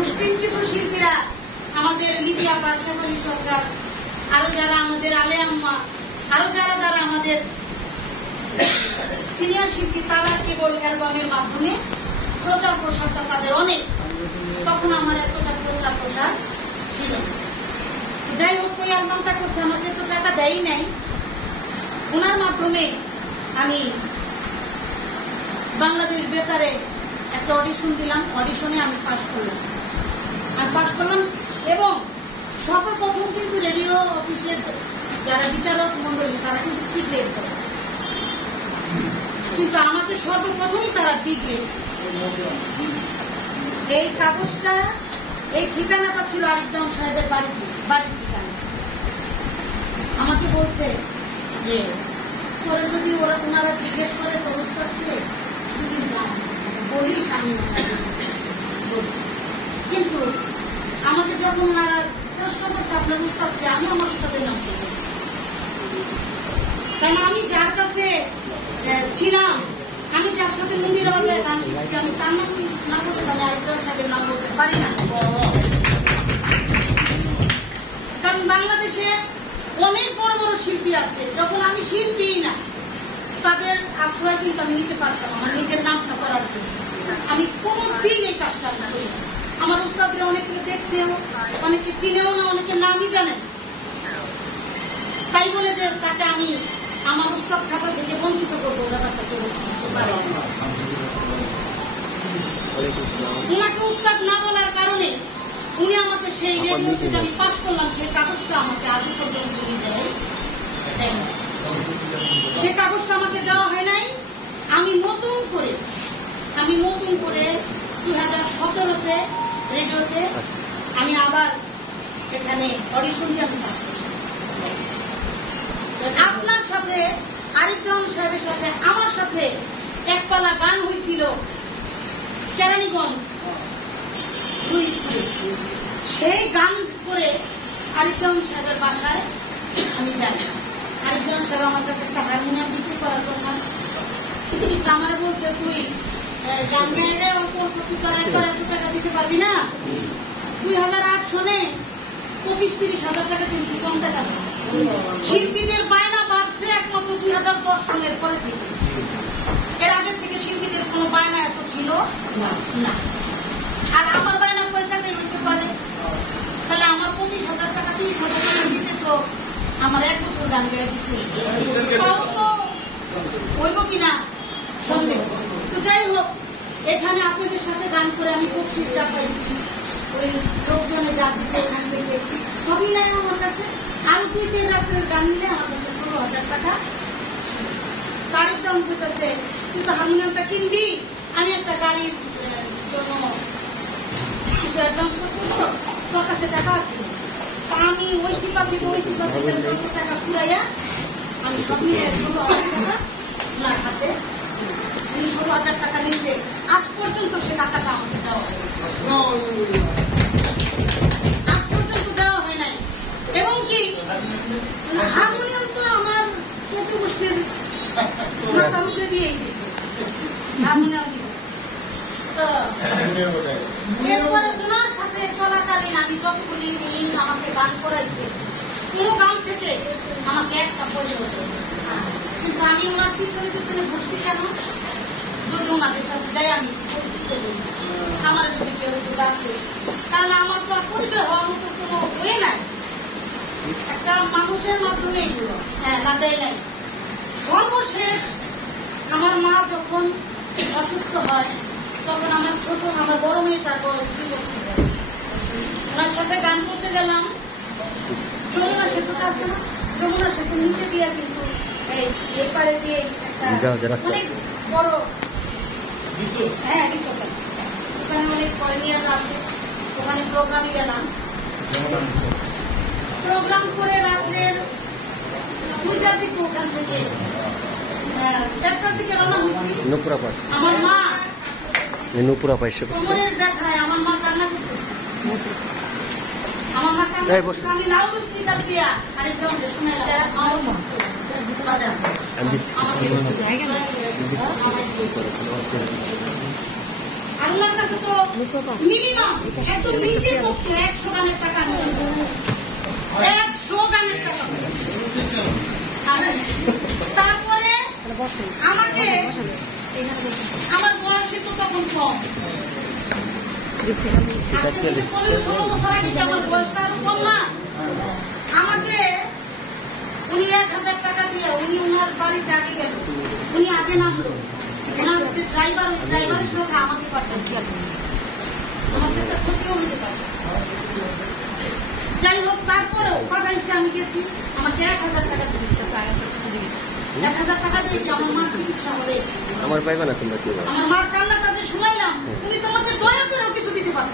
মুসলিম কিছু শিল্পীরা আমাদের লিপি আপা, শেফালি সরকার, আরো যারা আমাদের আলে আম্মা, আরো যারা যারা আমাদের সিনিয়র শিল্পী, তারা কেবল অ্যালবামের মাধ্যমে প্রচার প্রসারটা তাদের অনেক। তখন আমার এতটা প্রচার প্রসার ছিল। যাই হোক, ওই অ্যালবামটা করছে, আমাকে তো টাকা দেয়ই নাই। ওনার মাধ্যমে আমি বাংলাদেশ বেতারে একটা অডিশন দিলাম। অডিশনে আমি পাশ করলাম এবং সর্বপ্রথম কিন্তু রেডিও অফিসের যারা বিচারক মন্ডলী তারা কিন্তু সি গ্রেড করে, কিন্তু আমাকে সর্বপ্রথমই তারা বি গ্রেড। এই কাগজটা, এই ঠিকানাটা ছিল আরিফজান সাহেবের বাড়ির ঠিকানা। আমাকে বলছে যে তোরা যদি ওনারা জিজ্ঞেস করে তোর উস্তাদকে যদি বলিস আমি বলছি। কিন্তু আমাকে যখন ওনারা প্রশ্ন করছে আপনার উস্তাদকে, আমি আমার উস্তাদের নাম বলছি, কারণ আমি যার কাছে ছিলাম, আমি যার সাথে মন্দিরে বাজারে গান শিখছি, আমি তার নাম না বলতে পারি, আরিফজান সাহেবের নাম বলতে পারি না। কারণ বাংলাদেশে অনেক বড় বড় শিল্পী আছে, যখন আমি শিল্পী না, তাদের আশ্রয় কিন্তু আমি নিতে পারতাম আমার নিজের নামটা করার জন্য। আমি কোনদিন এই কাজটা করি না। আমার উস্তাদরা অনেকে দেখছেও, অনেকে চিনেও না, অনেকে নামই জানেন। তাই বলে যে তাকে আমি আমার উস্তাদ খাতা থেকে বঞ্চিত করবো, ব্যাপারটা কেউ উনাকে উস্তাদ না বলার কারণে উনি আমাকে সেই রেডিওতে যে আমি পাস করলাম সেই কাগজটা আমাকে আজও পর্যন্ত দেয় না। সে কাগজটা আমাকে দেওয়া হয় নাই। আমি নতুন করে 2017-তে রেডিওতে আমি আবার এখানে অডিশন দিয়ে আমি পাস করছি। আপনার সাথে, আরিফজান সাহেবের সাথে আমার সাথে একপালা গান হয়েছিল কেরানীগঞ্জ, সেই গান করে আরিফজান সাহেবের বাসায় আমি যাই। আরিফজান সাহেব আমার কাছে একটা হারমোনিয়াম বিক্রি করার কথা, আমার বলছে তুই গান গাইলে একবার এত টাকা দিতে পারবি না। 2008 সনে 25-30 হাজার টাকা কিন্তু কম টাকা। শিল্পীদের বায়না বাড়ছে একমাত্র 2010 সনের পরে থেকে। এর আগের থেকে শিল্পীদের কোনো বায়না এত ছিল না। আর আমার বায়না কয় টাকাই হইতে পারে, তাহলে আমার 25,000 টাকা 30,000 টাকা দিতে তো আমার 1 বছর গান গায়ে দিতে তাও তো হইব কিনা সন্দেহ। তো যাই হোক, এখানে আপনাদের সাথে গান করে আমি 25টা পাইছি। ওই লোকজনে যা দিচ্ছে এখান থেকে সব মিলাই আমার কাছে আরো 2-3 রাত্রের গান মিলে আমার কাছে 16,000 টাকা। গাড়ির দাম করতেছে, তুই তো হারমোনিয়ামটা কিনবি, আমি একটা গাড়ির জন্য কিছু অ্যাডভান্স করবো, তোর কাছে টাকা আছে। আমি ওই সিপা থেকে টাকা ফুরাইয়া আমি সব মিলে 16,000 টাকা ওনার হাতে, 16,000 টাকা নিচ্ছে। আজ পর্যন্ত সে টাকাটা আমাকে দেওয়া হয়, আজ পর্যন্ত দেওয়া হয় নাই। এবং কি হারমোনিয়াম তো আমার চতুর্গোষ্ঠীর মাথার উপরে দিয়েই দিচ্ছে হারমোনিয়াম। তো এরপরে ওনার সাথে চলাকালীন আমি যতগুলি উনি আমাকে গান করাইছে, কোনো গান থেকে আমাকে একটা পয়সা হতো। কিন্তু আমি ওনার পিছনে পিছনে ঘুরছি কেন? যদি ওনাদের সাথে যাই আমি আমার যদি কেউ একটু ডাকবে, তাহলে আমার তো পরিচয় হওয়ার মতো কোনো ওয়ে নাই। একটা মানুষের মাধ্যমে এগুলো লাদাই নাই। সর্বশেষ আমার মা যখন অসুস্থ হয়, তখন আমার বড় মেয়েটা 2 বছর, ওনার সাথে গান করতে গেলাম। যমুনা সেতুটা আছে না, যমুনা সেতুর নিচে দিয়ে কিন্তু এই পারে দিয়ে একটা অনেক বড় রিসোর্ট আছে, ওখানে অনেক ফরেনিয়াররা আসে, ওখানে প্রোগ্রামে গেলাম। প্রোগ্রাম করে রাত্রের 2টার দিকে ওখান থেকে 1টার দিকে রওনা হয়েছি। আমার মা কোমরের ব্যথায় আমার মা কান্না করতেছে, আমি লাউড স্পিকার দিয়া আরেকজন শুনে ওনার কাছে তো মিনিমাম একদম নিজের পক্ষে 100 গানের টাকা 100 গানের টাকা। তারপরে আমাকে আমার বয়সে তো তখন কম, 16 বছর আগে যে আমার বয়সটা আরো কম না। আমাকে উনি 1000 টাকা দিয়ে উনি ওনার বাড়িতে আগে গেল, উনি আগে নামলো, ওনার যে ড্রাইভারের সাথে আমাকে পাঠান, আমাকে একটা ক্ষতিও হতে পারে। যাই হোক, তারপরেও পাঠাইছে, আমি গেছি, আমাকে 1000 টাকা দিচ্ছে, 1000 টাকা দিয়ে কি আমার মার চিকিৎসা হবে? আমার পাইবা না তোমরা কি? আমার মার কান্নার কাছে শুনাইলাম, তুমি তোমাকে দয়া করেও কিছু দিতে পারো,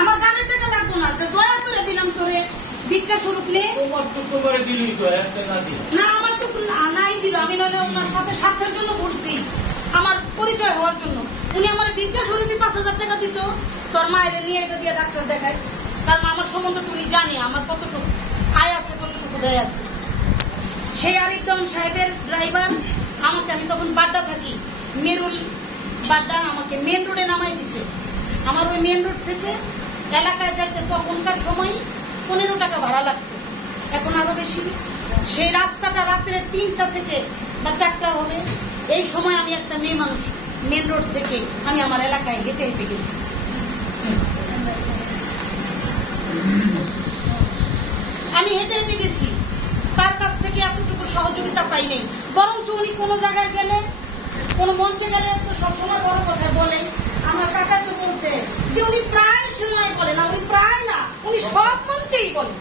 আমার গানের টাকা লাগবো না, দয়া করে দিলাম তোরে ভিক্ষা স্বরূপ নে। না, আমার তো নাই দিল, আমি নইলে ওনার সাথে স্বার্থের জন্য করছি, আমার পরিচয় হওয়ার জন্য। উনি আমার ভিক্ষা স্বরূপই 5000 টাকা দিত, তোর মায়ের নিয়ে এটা দিয়ে ডাক্তার দেখাইস, কারণ আমার সম্বন্ধে তুমি জানি আমার কতটুকু আয় আছে, কতটুকু ব্যয় আছে। সেই আরিফ দেওয়ান সাহেবের ড্রাইভার আমাকে, আমি তখন বাড্ডা থাকি, মেরুল বাড্ডা, আমাকে মেন রোডে নামাই দিছে। আমার ওই মেন রোড থেকে এলাকায় যাইতে তখনকার সময় 15 টাকা ভাড়া লাগতো, এখন আরো বেশি। সেই রাস্তাটা রাত্রে 3টা থেকে বা 4টা হবে, এই সময় আমি একটা মেয়ে মানুষ মেন রোড থেকে আমি আমার এলাকায় হেঁটে হেঁটে গেছি। আমি হেঁটে হেঁটে গেছি, তার কাছ থেকে এতটুকু সহযোগিতা পাই নাই। বরঞ্চ উনি কোনো জায়গায় গেলে, কোনো মঞ্চে গেলে তো সবসময় বড় কথা বলে। আমার কাকা তো বলছে যে উনি প্রায় সিনেমায় বলে না, উনি প্রায় না, উনি সব মঞ্চেই বলেন।